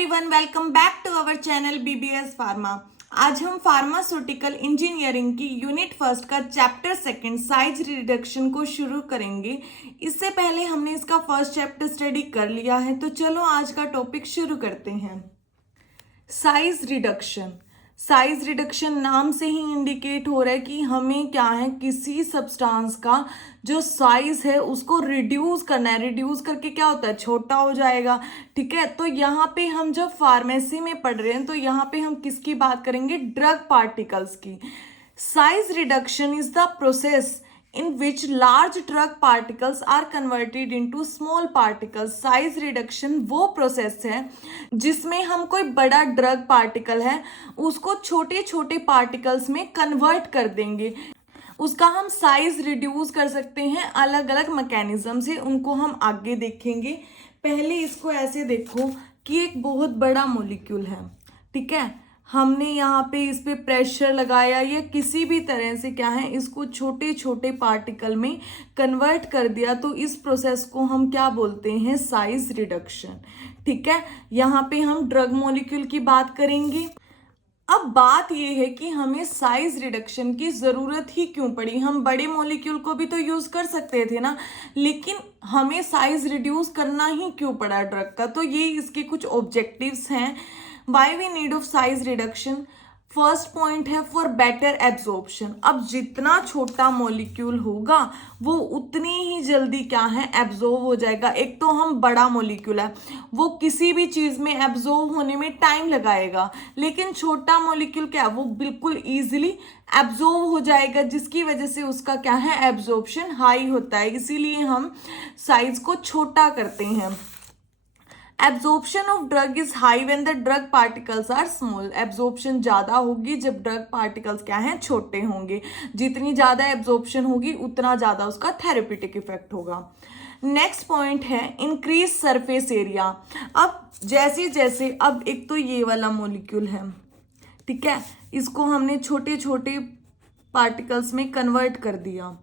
Everyone, welcome back to our channel BBS pharma. आज हम pharmaceutical engineering की unit first का चैप्टर सेकंड साइज रिडक्शन को शुरू करेंगे। इससे पहले हमने इसका फर्स्ट चैप्टर स्टडी कर लिया है, तो चलो आज का टॉपिक शुरू करते हैं। Size reduction. साइज रिडक्शन नाम से ही इंडिकेट हो रहा है कि हमें क्या है, किसी सब्सटेंस का जो साइज है उसको रिड्यूस करना है। रिड्यूस करके क्या होता है, छोटा हो जाएगा। ठीक है, तो यहाँ पे हम जब फार्मेसी में पढ़ रहे हैं तो यहाँ पे हम किसकी बात करेंगे, ड्रग पार्टिकल्स की। Size reduction is the process in which large drug particles are converted into small particles। Size reduction वो प्रोसेस है जिसमें हम कोई बड़ा ड्रग पार्टिकल है उसको छोटे छोटे पार्टिकल्स में कन्वर्ट कर देंगे। उसका हम साइज रिड्यूस कर सकते हैं अलग अलग मैकेनिज्म से, उनको हम आगे देखेंगे। पहले इसको ऐसे देखो कि एक बहुत बड़ा मॉलिक्यूल है, ठीक है, हमने यहाँ पे इस पे प्रेशर लगाया या किसी भी तरह से क्या है, इसको छोटे छोटे पार्टिकल में कन्वर्ट कर दिया, तो इस प्रोसेस को हम क्या बोलते हैं, साइज रिडक्शन। ठीक है, यहाँ पे हम ड्रग मॉलिक्यूल की बात करेंगे। अब बात ये है कि हमें साइज रिडक्शन की ज़रूरत ही क्यों पड़ी। हम बड़े मॉलिक्यूल को भी तो यूज़ कर सकते थे ना, लेकिन हमें साइज रिड्यूस करना ही क्यों पड़ा ड्रग का। तो ये इसके कुछ ऑब्जेक्टिव्स हैं। Why we need of size reduction. First point है फॉर बेटर एब्जॉर्प्शन। अब जितना छोटा मॉलिक्यूल होगा वो उतनी ही जल्दी क्या है, एब्जॉर्ब हो जाएगा। एक तो हम बड़ा मॉलिक्यूल है, वो किसी भी चीज में एब्जॉर्ब होने में टाइम लगाएगा, लेकिन छोटा मॉलिक्यूल क्या है, वो बिल्कुल इजीली एब्जॉर्ब हो जाएगा, जिसकी वजह से उसका क्या है, एब्जॉर्प्शन हाई होता है। इसीलिए हम साइज को छोटा करते हैं। Absorption of drug is high when the drug particles are small. Absorption ज्यादा होगी जब ड्रग पार्टिकल्स क्या हैं, छोटे होंगे। जितनी ज्यादा एब्जॉर्प्शन होगी उतना ज्यादा उसका थेरेप्यूटिक इफेक्ट होगा। नेक्स्ट पॉइंट है इंक्रीज सरफेस एरिया। अब जैसे जैसे अब एक तो ये वाला मॉलिक्यूल है, ठीक है, इसको हमने छोटे छोटे पार्टिकल्स में कन्वर्ट कर दिया,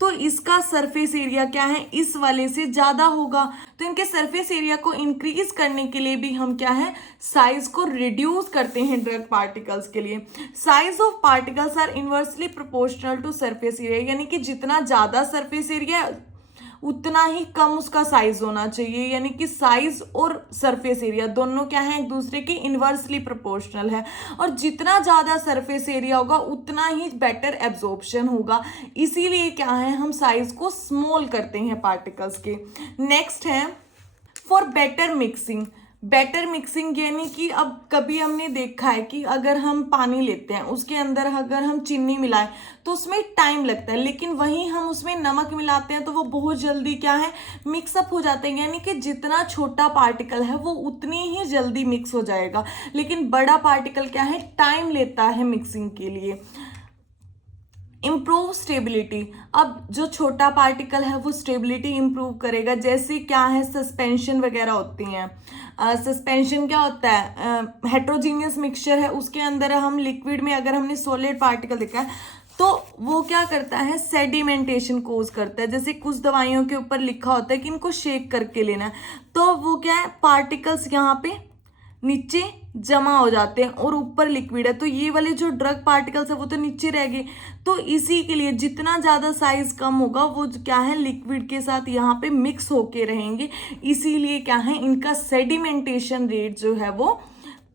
तो इसका सरफेस एरिया क्या है, इस वाले से ज्यादा होगा। तो इनके सरफेस एरिया को इंक्रीज करने के लिए भी हम क्या है, साइज को रिड्यूस करते हैं ड्रग पार्टिकल्स के लिए। Size of particles are inversely proportional to surface area, यानी कि जितना ज्यादा सरफेस एरिया उतना ही कम उसका साइज होना चाहिए। यानी कि साइज और सरफेस एरिया दोनों क्या है, एक दूसरे की इनवर्सली प्रोपोर्शनल है, और जितना ज्यादा सरफेस एरिया होगा उतना ही बेटर एब्जॉर्प्शन होगा। इसीलिए क्या है, हम साइज को स्मॉल करते हैं पार्टिकल्स के। नेक्स्ट है for better mixing. Better mixing यानी कि अब कभी हमने देखा है कि अगर हम पानी लेते हैं, उसके अंदर अगर हम चीनी मिलाएं तो उसमें टाइम लगता है, लेकिन वहीं हम उसमें नमक मिलाते हैं तो वो बहुत जल्दी क्या है, मिक्सअप हो जाते हैं। यानी कि जितना छोटा पार्टिकल है वो उतनी ही जल्दी मिक्स हो जाएगा, लेकिन बड़ा पार्टिकल क्या है, टाइम लेता है मिक्सिंग के लिए। Improve stability. अब जो छोटा पार्टिकल है वो स्टेबिलिटी इम्प्रूव करेगा। जैसे क्या है, सस्पेंशन वगैरह होती हैं। सस्पेंशन क्या होता है, हेट्रोजीनियस मिक्सचर है, उसके अंदर हम लिक्विड में अगर हमने सॉलिड पार्टिकल देखा है तो वो क्या करता है, सेडिमेंटेशन कोज करता है। जैसे कुछ दवाइयों के ऊपर लिखा होता है कि इनको शेक करके लेना है, तो वो क्या है, पार्टिकल्स यहाँ पे नीचे जमा हो जाते हैं और ऊपर लिक्विड है, तो ये वाले जो ड्रग पार्टिकल्स है वो तो नीचे रह गए। तो इसी के लिए जितना ज़्यादा साइज कम होगा वो क्या है, लिक्विड के साथ यहाँ पे मिक्स होके रहेंगे। इसीलिए क्या है, इनका सेडिमेंटेशन रेट जो है वो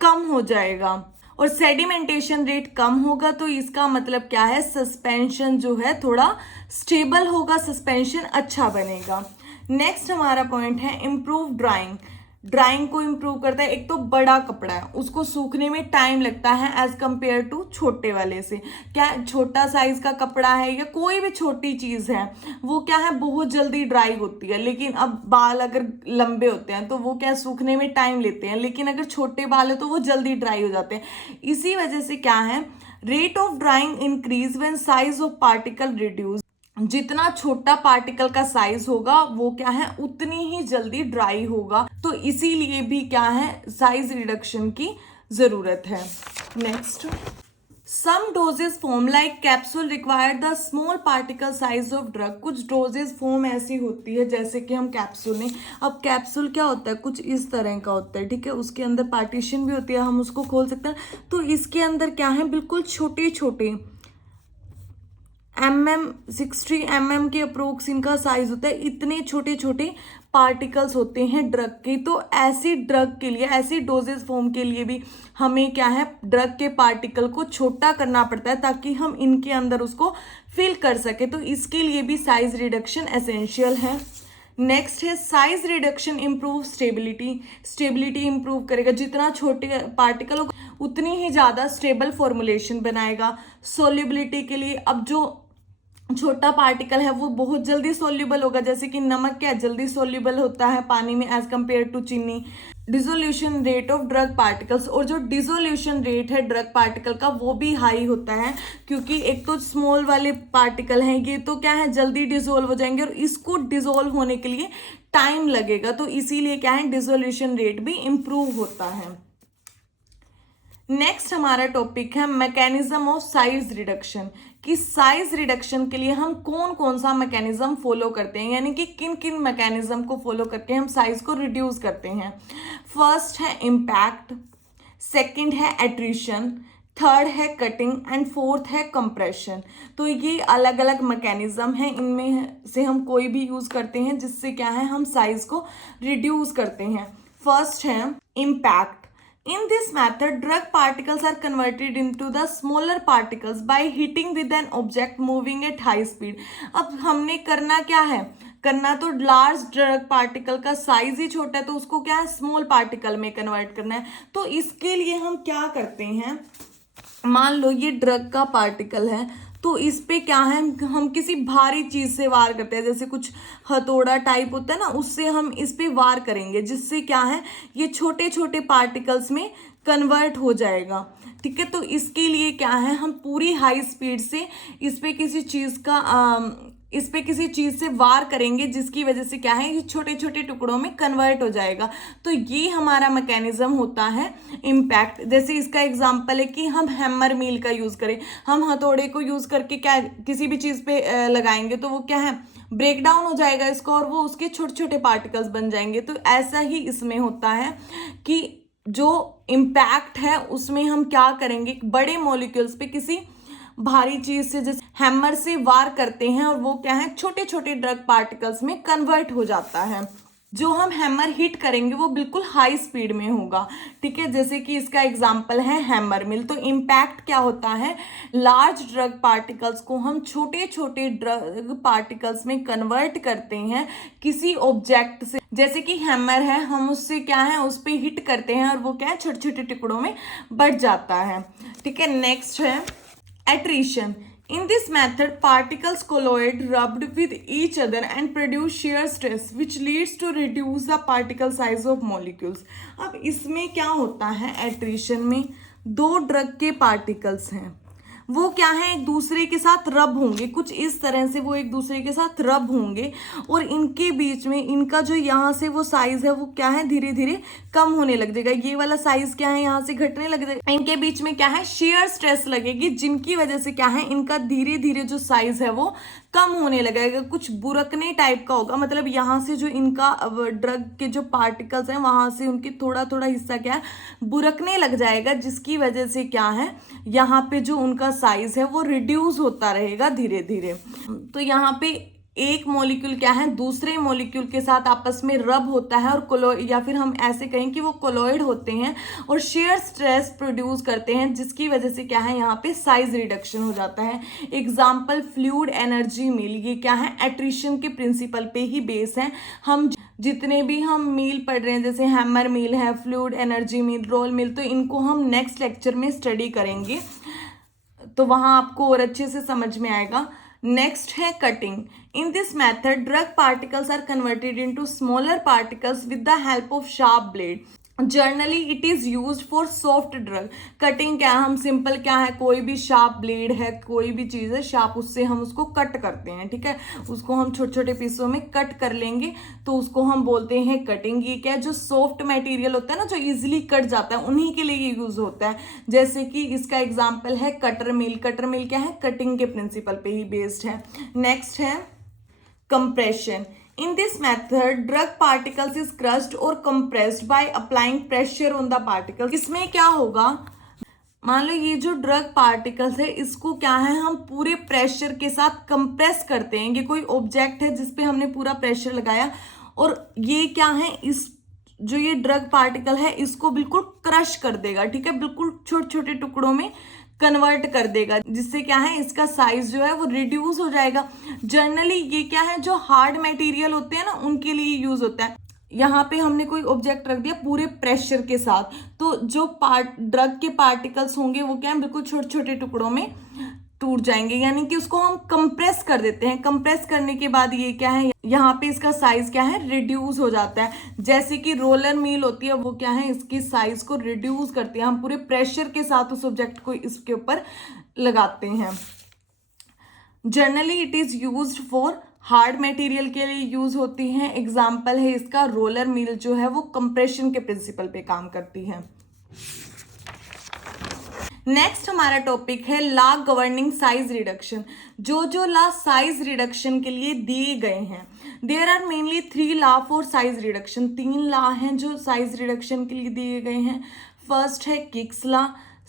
कम हो जाएगा, और सेडिमेंटेशन रेट कम होगा तो इसका मतलब क्या है, सस्पेंशन जो है थोड़ा स्टेबल होगा, सस्पेंशन अच्छा बनेगा। नेक्स्ट हमारा पॉइंट है इम्प्रूव ड्राइंग। ड्राइंग को इम्प्रूव करता है। एक तो बड़ा कपड़ा है, उसको सूखने में टाइम लगता है एज कंपेयर टू छोटे वाले से। क्या छोटा साइज का कपड़ा है या कोई भी छोटी चीज है, वो क्या है, बहुत जल्दी ड्राई होती है। लेकिन अब बाल अगर लंबे होते हैं तो वो क्या, सूखने में टाइम लेते हैं, लेकिन अगर छोटे बाल है तो वो जल्दी ड्राई हो जाते हैं। इसी वजह से क्या है, rate of drawing increase when size of particle reduce. जितना छोटा पार्टिकल का साइज होगा वो क्या है, उतनी ही जल्दी ड्राई होगा, तो इसीलिए भी क्या है, साइज रिडक्शन की जरूरत है। Next sum doses form like capsule require the small particle size of drug. कुछ डोजेस फॉर्म ऐसी होती है जैसे कि हम कैप्सूल लें। अब कैप्सूल क्या होता है, कुछ इस तरह का होता है, ठीक है, उसके अंदर पार्टीशन भी होती है, हम उसको खोल सकते हैं। तो इसके अंदर क्या है, बिल्कुल छोटे छोटे MM 60 mm के अप्रोक्स इनका साइज होता है। इतने छोटे छोटे पार्टिकल्स होते हैं ड्रग के। तो ऐसी ड्रग के लिए, ऐसी डोजेस फॉर्म के लिए भी हमें क्या है, ड्रग के पार्टिकल को छोटा करना पड़ता है ताकि हम इनके अंदर उसको फिल कर सके। तो इसके लिए भी साइज रिडक्शन एसेंशियल है। नेक्स्ट है size reduction improve stability. Stability improve करेगा, जितना छोटे पार्टिकल होगा उतनी ही ज़्यादा स्टेबल फॉर्मुलेशन बनाएगा। सोल्युबिलिटी के लिए, अब जो छोटा पार्टिकल है वो बहुत जल्दी सोल्यूबल होगा, जैसे कि नमक क्या जल्दी सोल्यूबल होता है पानी में एज कंपेयर टू चीनी। Dissolution rate of drug particles, और जो डिसोल्यूशन रेट है ड्रग पार्टिकल का वो भी हाई होता है, क्योंकि एक तो स्मॉल वाले पार्टिकल हैं ये, तो क्या है जल्दी डिसोल्व हो जाएंगे और इसको डिसोल्व होने के लिए टाइम लगेगा। तो इसीलिए क्या है, डिसोल्यूशन रेट भी इंप्रूव होता है। नेक्स्ट हमारा टॉपिक है मैकेनिज्म ऑफ साइज रिडक्शन, कि साइज रिडक्शन के लिए हम कौन कौन सा मैकेनिज्म फॉलो करते हैं, यानी कि किन किन मैकेनिज्म को फॉलो करके हम साइज को रिड्यूस करते हैं। फर्स्ट है इम्पैक्ट, सेकंड है एट्रिशन, थर्ड है कटिंग एंड फोर्थ है कंप्रेशन। तो ये अलग अलग मैकेनिज्म हैं, इनमें से हम कोई भी यूज करते हैं जिससे क्या है हम साइज को रिड्यूस करते हैं। फर्स्ट है impact. In this method, drug particles are converted into the smaller particles by hitting with an object moving at high speed. अब हमने करना क्या है, करना तो लार्ज ड्रग पार्टिकल का साइज ही छोटा है, तो उसको क्या है स्मॉल पार्टिकल में कन्वर्ट करना है। तो इसके लिए हम क्या करते हैं, मान लो ये ड्रग का पार्टिकल है, तो इस पे क्या है, हम किसी भारी चीज से वार करते हैं, जैसे कुछ हथौड़ा टाइप होता है ना, उससे हम इस पे वार करेंगे, जिससे क्या है ये छोटे छोटे पार्टिकल्स में कन्वर्ट हो जाएगा। ठीक है, तो इसके लिए क्या है, हम पूरी हाई स्पीड से इस पे किसी चीज से वार करेंगे, जिसकी वजह से क्या है ये छोटे छोटे टुकड़ों में कन्वर्ट हो जाएगा। तो ये हमारा मैकेनिज्म होता है इम्पैक्ट। जैसे इसका एग्जांपल है कि हम हैमर मील का यूज करें, हम हथौड़े को यूज करके क्या किसी भी चीज पे लगाएंगे तो वो क्या है ब्रेक डाउन हो जाएगा इसको, और वो उसके छोटे छोटे पार्टिकल्स बन जाएंगे। तो ऐसा ही इसमें होता है कि जो इम्पैक्ट है उसमें हम क्या करेंगे, बड़े मॉलिक्यूल्स पे किसी भारी चीज से जैसे हैमर से वार करते हैं, और वो क्या है छोटे छोटे ड्रग पार्टिकल्स में कन्वर्ट हो जाता है। जो हम हैमर हिट करेंगे वो बिल्कुल हाई स्पीड में होगा। ठीक है, जैसे कि इसका एग्जांपल है हैमर मिल। तो इम्पैक्ट क्या होता है, लार्ज ड्रग पार्टिकल्स को हम छोटे छोटे ड्रग पार्टिकल्स में कन्वर्ट करते हैं किसी ऑब्जेक्ट से, जैसे कि हैमर है, हम उससे क्या है उस पर हिट करते हैं और वो क्या है छोटे छोटे टुकड़ों में बढ़ जाता है। ठीक है, नेक्स्ट है attrition. In this method, particles colloid rubbed with each other and produce shear stress, which leads to reduce the particle size of molecules. अब इसमें क्या होता है, attrition में दो ड्रग के पार्टिकल्स हैं, वो क्या है एक दूसरे के साथ रब होंगे, कुछ इस तरह से वो एक दूसरे के साथ रब होंगे, और इनके बीच में इनका जो यहाँ से वो साइज है वो क्या है धीरे धीरे कम होने लग जाएगा। ये वाला साइज क्या है यहाँ से घटने लग जाएगा, इनके बीच में क्या है शेयर स्ट्रेस लगेगी, जिनकी वजह से क्या है इनका धीरे धीरे जो साइज है वो कम होने लगेगा, कुछ बुरकने टाइप का होगा। मतलब यहाँ से जो इनका ड्रग के जो पार्टिकल्स हैं वहां से उनकी थोड़ा थोड़ा हिस्सा क्या है बुरकने लग जाएगा, जिसकी वजह से क्या है यहाँ पे जो उनका साइज है वो रिड्यूस होता रहेगा धीरे धीरे। तो यहाँ पे एक मॉलिक्यूल क्या है दूसरे मॉलिक्यूल के साथ आपस में रब होता है, और या फिर हम ऐसे कहें कि वो कोलॉइड होते हैं और शेयर स्ट्रेस प्रोड्यूस करते हैं, जिसकी वजह से क्या है यहाँ पे साइज रिडक्शन हो जाता है। एग्जाम्पल फ्लूइड एनर्जी मील, ये क्या है एट्रिशन के प्रिंसिपल पे ही बेस है। हम जितने भी हम मील पढ़ रहे हैं, जैसे हैमर मील है, फ्लूइड एनर्जी मील, रोल मील, तो इनको हम नेक्स्ट लेक्चर में स्टडी करेंगे, तो वहां आपको और अच्छे से समझ में आएगा। नेक्स्ट है cutting. In this method drug particles are converted into smaller particles with the help of sharp blade. Generally it is use for soft drug. Cutting क्या है, हम सिंपल क्या है, कोई भी शार्प ब्लेड है, कोई भी चीज है शार्प, उससे हम उसको कट करते हैं, ठीक है, उसको हम छोटे छोटे पीसों में कट कर लेंगे तो उसको हम बोलते हैं कटिंग। ये क्या है, जो सॉफ्ट मटेरियल होता है ना, जो इजिली कट जाता है, उन्हीं के लिए ये यूज होता है। जैसे कि इसका एग्जाम्पल है कटर मिल। कटर मिल क्या है, कटिंग के प्रिंसिपल पे ही बेस्ड है। नेक्स्ट है compression. In this method, drug particles is crushed or compressed by applying pressure on the particles. इसमें क्या होगा, मान लो ये जो ड्रग पार्टिकल्स है इसको क्या है, हम पूरे प्रेशर के साथ कंप्रेस करते हैं। ये कोई ऑब्जेक्ट है जिसपे हमने पूरा प्रेशर लगाया और ये क्या है, इस जो ये ड्रग पार्टिकल है इसको बिल्कुल क्रश कर देगा, ठीक है, बिल्कुल छोटे छोटे टुकड़ों में कन्वर्ट कर देगा, जिससे क्या है इसका साइज जो है वो रिड्यूस हो जाएगा। जनरली ये क्या है, जो हार्ड मटेरियल होते हैं ना उनके लिए यूज होता है। यहाँ पे हमने कोई ऑब्जेक्ट रख दिया पूरे प्रेशर के साथ, तो जो ड्रग के पार्टिकल्स होंगे वो क्या है, बिल्कुल छोटे छोटे टुकड़ों में टूट जाएंगे, यानी कि उसको हम कंप्रेस कर देते हैं। कंप्रेस करने के बाद ये क्या है, यहाँ पे इसका साइज क्या है, रिड्यूस हो जाता है। जैसे कि रोलर मिल होती है, वो क्या है, इसकी साइज को रिड्यूस करती है। हम पूरे प्रेशर के साथ उस ऑब्जेक्ट को इसके ऊपर लगाते हैं। Generally it is used for hard material के लिए यूज होती है। एग्जाम्पल है इसका रोलर मिल जो है वो कंप्रेशन के प्रिंसिपल पे काम करती है। नेक्स्ट हमारा टॉपिक है लॉ गवर्निंग साइज रिडक्शन। जो लॉ साइज रिडक्शन के लिए दिए गए हैं, there are mainly 3 law for size reduction. 3 law हैं जो साइज रिडक्शन के लिए दिए गए हैं। फर्स्ट है किक्स लॉ,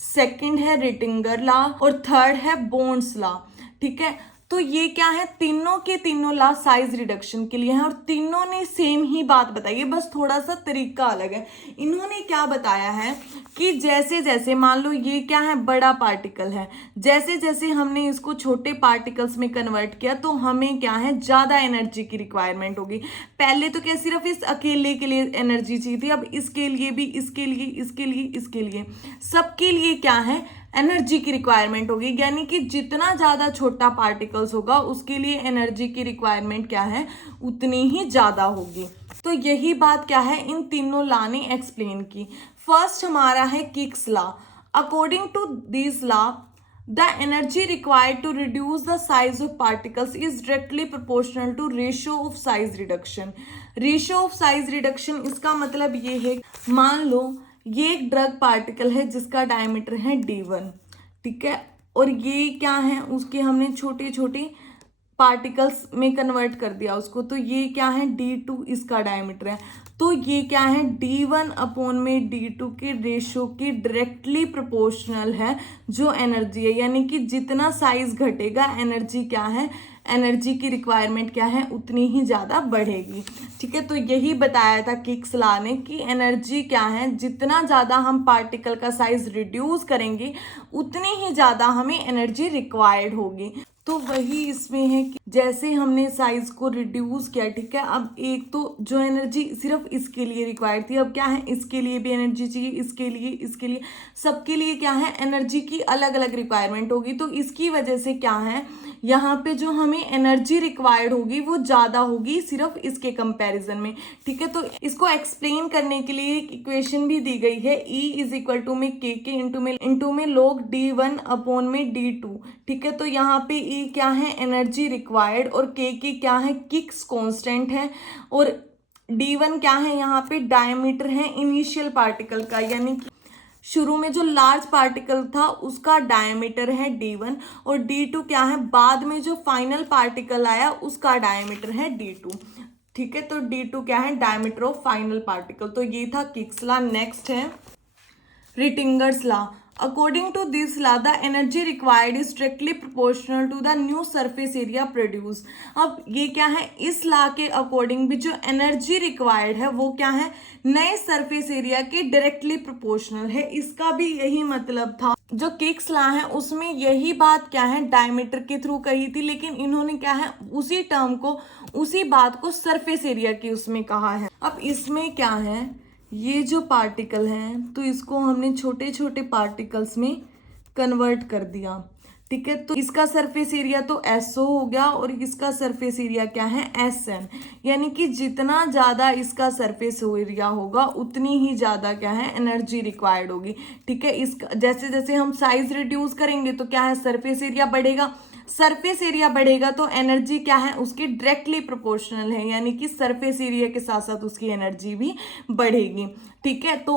सेकंड है रिटिंगर लॉ और थर्ड है बॉन्ड्स लॉ, ठीक है। तो ये क्या है, तीनों के तीनों लॉ साइज रिडक्शन के लिए हैं और तीनों ने सेम ही बात बताई है, बस थोड़ा सा तरीका अलग है। इन्होंने क्या बताया है कि जैसे जैसे मान लो ये क्या है, बड़ा पार्टिकल है, जैसे जैसे हमने इसको छोटे पार्टिकल्स में कन्वर्ट किया तो हमें क्या है, ज्यादा एनर्जी की रिक्वायरमेंट होगी। पहले तो क्या सिर्फ इस अकेले के लिए एनर्जी चाहिए थी, अब इसके लिए भी, इसके लिए, इसके लिए, इसके लिए, सबके लिए क्या है, एनर्जी की रिक्वायरमेंट होगी। यानी कि जितना ज्यादा छोटा पार्टिकल्स होगा उसके लिए एनर्जी की रिक्वायरमेंट क्या है, उतनी ही ज्यादा होगी। तो यही बात क्या है, इन तीनों लॉ ने एक्सप्लेन की। फर्स्ट हमारा है Kick's law. According to this law the energy required to reduce the size of particles is directly proportional to ratio of size reduction. Ratio of size reduction इसका मतलब ये है, मान लो ये एक ड्रग पार्टिकल है जिसका डायमीटर है d1, ठीक है, और ये क्या है, उसके हमने छोटे छोटे पार्टिकल्स में कन्वर्ट कर दिया उसको, तो ये क्या है, d2 इसका डायमीटर है। तो ये क्या है, d1 अपॉन में d2 के रेशियो के डायरेक्टली प्रोपोर्शनल है जो एनर्जी है। यानी कि जितना साइज घटेगा एनर्जी क्या है, एनर्जी की रिक्वायरमेंट क्या है, उतनी ही ज़्यादा बढ़ेगी, ठीक है। तो यही बताया था किक्स लॉ ने कि एनर्जी क्या है, जितना ज़्यादा हम पार्टिकल का साइज रिड्यूस करेंगे उतनी ही ज़्यादा हमें एनर्जी रिक्वायर्ड होगी। तो वही इसमें है कि जैसे हमने साइज को रिड्यूस किया, ठीक है, अब एक तो जो एनर्जी सिर्फ इसके लिए रिक्वायर्ड थी, अब क्या है, इसके लिए भी एनर्जी चाहिए, इसके लिए, इसके लिए, सबके लिए क्या है, एनर्जी की अलग अलग रिक्वायरमेंट होगी। तो इसकी वजह से क्या है, यहाँ पे जो हमें एनर्जी रिक्वायर्ड होगी वो ज़्यादा होगी सिर्फ इसके कंपैरिजन में, ठीक है। तो इसको एक्सप्लेन करने के लिए एक इक्वेशन भी दी गई है, E इज इक्वल टू में के इंटू में log d1 अपॉन में d2, ठीक है। तो यहाँ पे E क्या है, एनर्जी रिक्वायर्ड, और के क्या है, किक्स कांस्टेंट है, और d1 क्या है, यहाँ पे डायमीटर है इनिशियल पार्टिकल का, यानी कि शुरू में जो लार्ज पार्टिकल था उसका डायमीटर है d1, और d2 क्या है, बाद में जो फाइनल पार्टिकल आया उसका डायमीटर है d2, ठीक है। तो d2 क्या है, डायमीटर ऑफ फाइनल पार्टिकल। तो ये था किक्स लॉ। नेक्स्ट है रिटिंगर्स law. According to this law, the energy required is directly proportional to the new surface area produced. अब ये क्या है, इस लॉ के अकॉर्डिंग भी जो एनर्जी रिक्वायर्ड है वो क्या है, नए सरफेस एरिया के डायरेक्टली प्रोपोर्शनल है। इसका भी यही मतलब था। जो किक्स लॉ है उसमें यही बात क्या है, डायमीटर के थ्रू कही थी, लेकिन इन्होंने क्या है, उसी टर्म को, उसी बात को सरफेस एरिया की उसमें कहा है। अब इसमें क्या है, ये जो पार्टिकल हैं तो इसको हमने छोटे छोटे पार्टिकल्स में कन्वर्ट कर दिया, ठीक है। तो इसका सरफेस एरिया तो SO हो गया और इसका सरफेस एरिया क्या है SN, यानी कि जितना ज़्यादा इसका सरफेस एरिया होगा उतनी ही ज़्यादा क्या है एनर्जी रिक्वायर्ड होगी। ठीक है। इसका जैसे जैसे हम साइज रिड्यूस करेंगे तो क्या है सरफेस एरिया बढ़ेगा, सरफेस एरिया बढ़ेगा तो एनर्जी क्या है उसकी डायरेक्टली प्रोपोर्शनल है, यानी कि सरफेस एरिया के साथ साथ उसकी एनर्जी भी बढ़ेगी। ठीक है। तो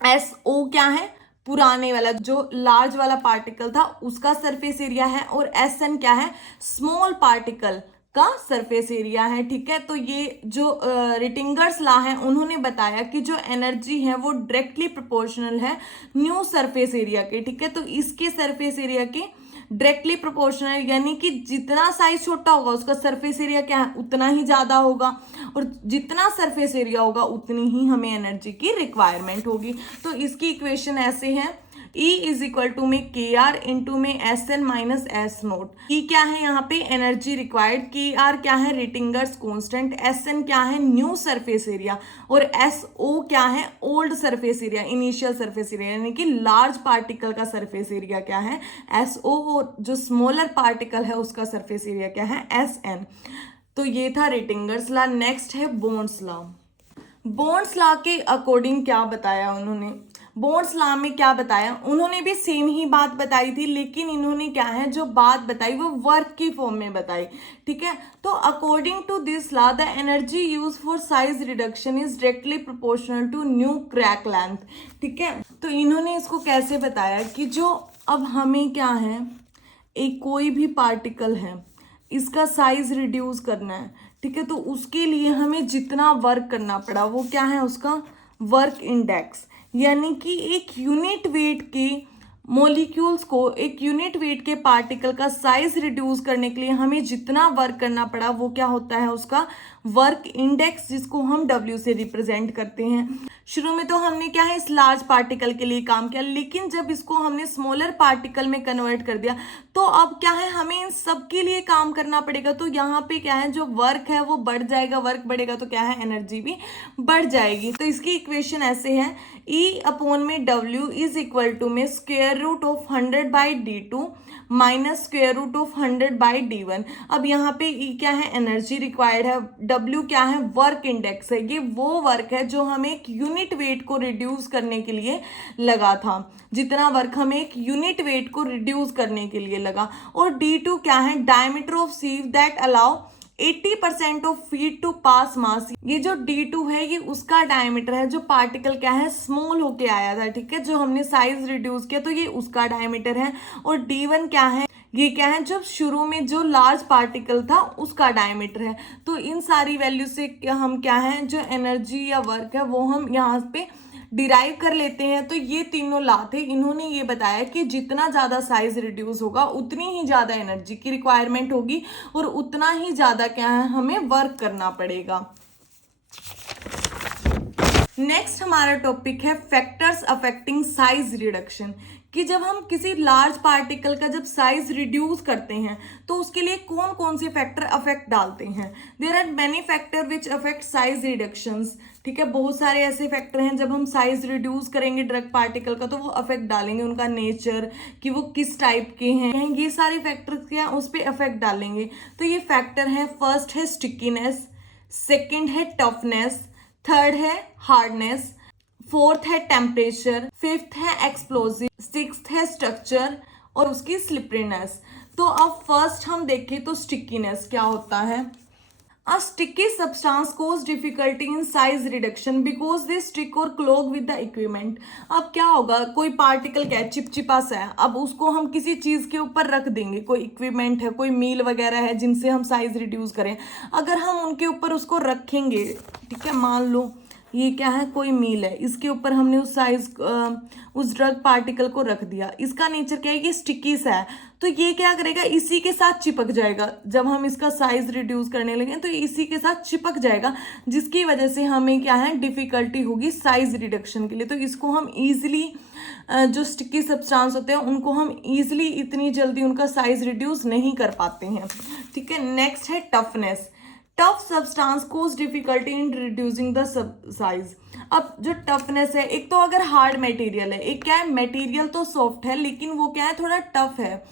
SO क्या है, पुराने वाला जो लार्ज वाला पार्टिकल था उसका सरफेस एरिया है, और SN क्या है, स्मॉल पार्टिकल का सरफेस एरिया है। ठीक है। तो ये जो रिटिंगर्स लॉ है उन्होंने बताया कि जो एनर्जी है वो डायरेक्टली प्रोपोर्शनल है न्यू सरफेस एरिया के। ठीक है। तो इसके सरफेस एरिया के डायरेक्टली प्रोपोर्शनल, यानी कि जितना साइज छोटा होगा उसका सरफेस एरिया क्या है उतना ही ज्यादा होगा, और जितना सरफेस एरिया होगा उतनी ही हमें एनर्जी की रिक्वायरमेंट होगी। तो इसकी इक्वेशन ऐसे है, E इज इक्वल टू में KR इंटू में SN minus S note. E क्या है यहाँ पे एनर्जी रिक्वायर्ड, KR क्या है रिटिंगर्स कांस्टेंट, SN क्या है न्यू सरफेस एरिया, और SO क्या है old surface area, initial surface area, यानी कि लार्ज पार्टिकल का सरफेस एरिया क्या है SO, और जो स्मॉलर पार्टिकल है उसका सरफेस एरिया क्या है SN। तो ये था रिटिंगर्स लॉ। नेक्स्ट है बॉन्ड्स लॉ। बॉन्ड्स लॉ के अकॉर्डिंग क्या बताया उन्होंने, बॉन्ड्स लॉ में क्या बताया उन्होंने भी सेम ही बात बताई थी, लेकिन इन्होंने क्या है जो बात बताई वो वर्क की फॉर्म में बताई। ठीक है। तो according to this law the energy use for size reduction is directly proportional to new crack length. ठीक है। तो इन्होंने इसको कैसे बताया कि जो अब हमें क्या है एक कोई भी पार्टिकल है इसका साइज रिड्यूस करना है। ठीक है। तो उसके लिए हमें जितना वर्क करना पड़ा वो क्या है उसका वर्क इंडेक्स, यानी कि एक यूनिट वेट के मॉलिक्यूल्स को, एक यूनिट वेट के पार्टिकल का साइज रिड्यूस करने के लिए हमें जितना वर्क करना पड़ा वो क्या होता है उसका वर्क इंडेक्स, जिसको हम W से रिप्रेजेंट करते हैं। शुरू में तो हमने क्या है इस लार्ज पार्टिकल के लिए काम किया, लेकिन जब इसको हमने स्मॉलर पार्टिकल में कन्वर्ट कर दिया तो अब क्या है हमें इन सब के लिए काम करना पड़ेगा। तो यहाँ पे क्या है जो वर्क है वो बढ़ जाएगा, वर्क बढ़ेगा तो क्या है एनर्जी भी बढ़ जाएगी। तो इसकी इक्वेशन ऐसे है, E अपॉन में W इज इक्वल टू में square root of 100/d2 minus square root of 100/d1। अब यहाँ पे E क्या है एनर्जी रिक्वायर्ड है, W क्या है वर्क इंडेक्स है, ये वो वर्क है जो हमें एक यूनिट वेट को रिड्यूस करने के लिए लगा था, जितना वर्क हमें एक यूनिट वेट को रिड्यूस करने के लिए लगा। और D2 क्या है diameter of sieve that allow 80% of feed to pass mass. ये जो D2 है ये उसका डायमीटर है जो पार्टिकल क्या है स्मॉल होके आया था। ठीक है। जो हमने साइज रिड्यूस किया तो ये उसका डायमीटर है, और D1 क्या है ये क्या है जब शुरू में जो लार्ज पार्टिकल था उसका डायमीटर है। तो इन सारी वैल्यू से हम क्या है जो एनर्जी या वर्क है वो हम यहाँ पे डिराइव कर लेते हैं। तो ये तीनों लॉ थे, इन्होंने ये बताया कि जितना ज़्यादा साइज रिड्यूस होगा उतनी ही ज़्यादा एनर्जी की रिक्वायरमेंट होगी और उतना ही ज़्यादा क्या है हमें वर्क करना पड़ेगा। नेक्स्ट हमारा टॉपिक है फैक्टर्स अफेक्टिंग साइज रिडक्शन, कि जब हम किसी लार्ज पार्टिकल का जब साइज रिड्यूस करते हैं तो उसके लिए कौन कौन से फैक्टर अफेक्ट डालते हैं। There are many factor which affect size reductions. ठीक है। बहुत सारे ऐसे फैक्टर हैं जब हम साइज रिड्यूस करेंगे ड्रग पार्टिकल का तो वो अफेक्ट डालेंगे, उनका नेचर कि वो किस टाइप के हैं, ये सारे फैक्टर्स क्या उस पर अफेक्ट डालेंगे। तो ये फैक्टर है, फर्स्ट है स्टिकीनेस, सेकेंड है टफनेस, थर्ड है हार्डनेस, फोर्थ है टेम्परेचर, फिफ्थ है एक्सप्लोजिव, सिक्स्थ है स्ट्रक्चर और उसकी स्लिपरीनेस। तो अब फर्स्ट हम देखें तो स्टिकीनेस क्या होता है। A sticky substance cause difficulty in size reduction because they stick or clog with the equipment। अब क्या होगा कोई पार्टिकल क्या है चिपचिपा सा है, अब उसको हम किसी चीज के ऊपर रख देंगे, कोई इक्विपमेंट है कोई मील वगैरह है जिनसे हम साइज रिड्यूस करें, अगर हम उनके ऊपर उसको रखेंगे। ठीक है। मान लो ये क्या है कोई मील है, इसके ऊपर हमने उस साइज उस ड्रग पार्टिकल को रख दिया, इसका नेचर क्या है ये स्टिकी सा है, तो ये क्या करेगा इसी के साथ चिपक जाएगा। जब हम इसका साइज रिड्यूस करने लगे तो इसी के साथ चिपक जाएगा, जिसकी वजह से हमें क्या है डिफिकल्टी होगी साइज रिडक्शन के लिए। तो इसको हम ईजिली जो स्टिकी सब्सटेंस होते हैं उनको हम ईजिली इतनी जल्दी उनका साइज रिड्यूस नहीं कर पाते हैं। ठीक है। नेक्स्ट है toughness. Tough substance cause difficulty in reducing the size. अब जो टफनेस है, एक तो अगर हार्ड मटेरियल है, एक क्या है मटेरियल तो सॉफ्ट है लेकिन वो क्या है थोड़ा टफ है,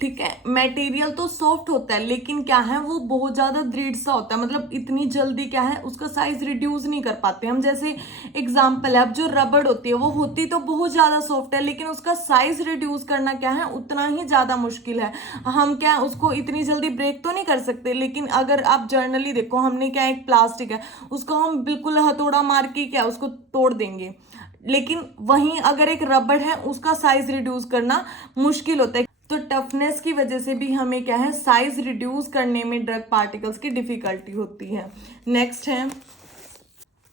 ठीक है, मटेरियल तो सॉफ्ट होता है लेकिन क्या है वो बहुत ज्यादा दृढ़ सा होता है, मतलब इतनी जल्दी क्या है उसका साइज रिड्यूस नहीं कर पाते हम। जैसे एग्जांपल है, अब जो रबड़ होती है वो होती तो बहुत ज्यादा सॉफ्ट है लेकिन उसका साइज रिड्यूस करना क्या है उतना ही ज्यादा मुश्किल है। हम क्या उसको इतनी जल्दी ब्रेक तो नहीं कर सकते, लेकिन अगर आप जर्नली देखो, हमने क्या एक प्लास्टिक है उसको हम बिल्कुल हथौड़ा मार के क्या उसको तोड़ देंगे, लेकिन वहीं अगर एक रबड़ है उसका साइज रिड्यूस करना मुश्किल होता है। तो टफनेस की वजह से भी हमें क्या है साइज रिड्यूस करने में ड्रग पार्टिकल्स की डिफिकल्टी होती है। नेक्स्ट है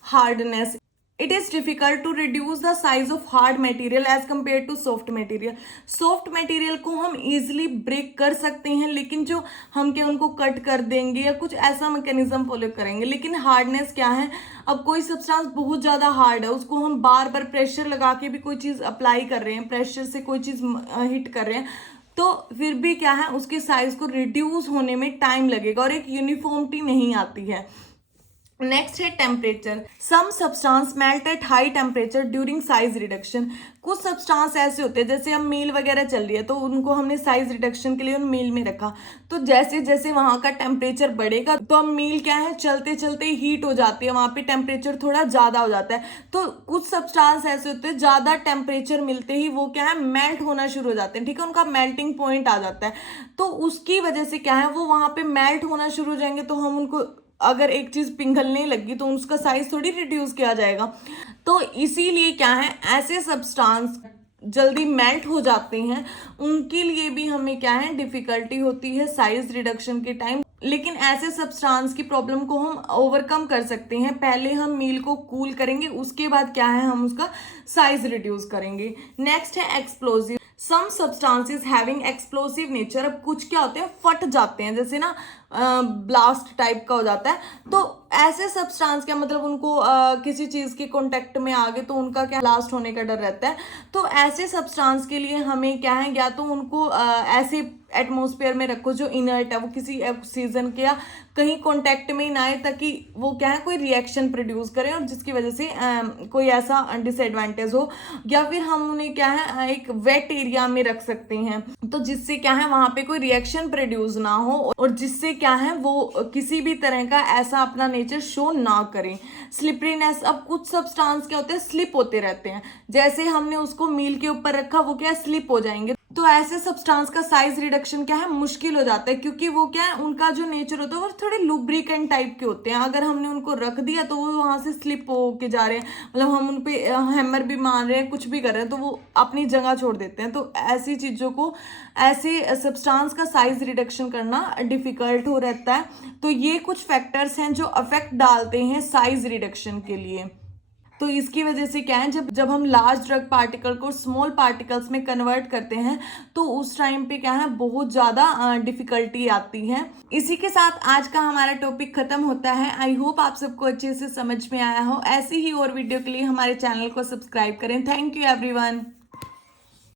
hardness. It is difficult to reduce the size of hard material as compare to soft material. Soft material को हम इजिली ब्रेक कर सकते हैं, लेकिन जो हम क्या उनको कट कर देंगे या कुछ ऐसा मैकेनिज्म फॉलो करेंगे। लेकिन हार्डनेस क्या है, अब कोई सब्सटेंस बहुत ज्यादा हार्ड है, उसको हम बार बार प्रेशर लगा के भी कोई चीज अप्लाई कर रहे हैं, प्रेशर से कोई चीज हिट कर रहे हैं, तो फिर भी क्या है उसके साइज को रिड्यूस होने में टाइम लगेगा और एक यूनिफॉर्मिटी नहीं आती है। नेक्स्ट है temperature. Some substance melt at high temperature during size reduction. कुछ सब्सटेंस ऐसे होते हैं, जैसे अब मील वगैरह चल रही है तो उनको हमने साइज रिडक्शन के लिए उन मील में रखा, तो जैसे जैसे वहां का टेम्परेचर बढ़ेगा तो अब मील क्या है चलते चलते हीट हो जाती है, वहां पे टेम्परेचर थोड़ा ज्यादा हो जाता है। तो कुछ सब्सटेंस ऐसे होते हैं ज्यादा टेम्परेचर मिलते ही वो क्या है मेल्ट होना शुरू हो जाते हैं, ठीक है, उनका मेल्टिंग पॉइंट आ जाता है। तो उसकी वजह से क्या है वो वहां पे मेल्ट होना शुरू हो जाएंगे, तो हम उनको अगर एक चीज पिघलने लगी तो उसका साइज थोड़ी रिड्यूस किया जाएगा। तो इसीलिए क्या है ऐसे सब्सटेंस जल्दी मेल्ट हो जाते हैं, उनके लिए भी हमें क्या है डिफिकल्टी होती है साइज रिडक्शन के टाइम। लेकिन ऐसे सब्सटेंस की प्रॉब्लम को हम ओवरकम कर सकते हैं। पहले हम मील को कूल करेंगे, उसके बाद क्या है हम उसका साइज रिड्यूस करेंगे। नेक्स्ट है explosive. Some substances having explosive nature. अब कुछ क्या होते हैं फट जाते हैं, जैसे ना ब्लास्ट टाइप का हो जाता है। तो ऐसे सब्सटेंस क्या मतलब उनको किसी चीज के कांटेक्ट में आ गए तो उनका क्या ब्लास्ट होने का डर रहता है। तो ऐसे सब्सटेंस के लिए हमें क्या है या तो उनको ऐसे एटमॉस्फेयर में रखो जो इनर्ट है, वो किसी ऑक्सीजन के या कहीं कांटेक्ट में ही ना आए, ताकि वो क्या है कोई रिएक्शन प्रोड्यूस करें और जिसकी वजह से कोई ऐसा डिसएडवांटेज हो। या फिर हम उन्हें क्या है एक वेट एरिया में रख सकते हैं, तो जिससे क्या है वहां पे कोई रिएक्शन प्रोड्यूस ना हो और जिससे क्या है वो किसी भी तरह का ऐसा अपना नेचर शो ना करें। स्लिपरीनेस। अब कुछ सब्सटेंस क्या होते हैं स्लिप होते रहते हैं, जैसे हमने उसको मील के ऊपर रखा वो क्या स्लिप हो जाएंगे। तो ऐसे सब्सटेंस का साइज रिडक्शन क्या है मुश्किल हो जाता है, क्योंकि वो क्या है उनका जो नेचर होता है वो थोड़े लुब्रिकेंट टाइप के होते हैं। अगर हमने उनको रख दिया तो वो वहां से स्लिप होके जा रहे हैं, मतलब हम उन पे हैमर भी मार रहे हैं कुछ भी कर रहे हैं तो वो अपनी जगह छोड़ देते हैं। तो ऐसी चीजों को, ऐसे सब्सटेंस का साइज रिडक्शन करना डिफिकल्ट हो रहता है। तो ये कुछ फैक्टर्स हैं जो अफेक्ट डालते हैं साइज रिडक्शन के लिए। तो इसकी वजह से क्या है जब हम लार्ज ड्रग पार्टिकल को स्मॉल पार्टिकल्स में कन्वर्ट करते हैं तो उस टाइम पे क्या है बहुत ज़्यादा डिफिकल्टी आती है। इसी के साथ आज का हमारा टॉपिक खत्म होता है। आई होप आप सबको अच्छे से समझ में आया हो। ऐसी ही और वीडियो के लिए हमारे चैनल को सब्सक्राइब करें। Thank you everyone.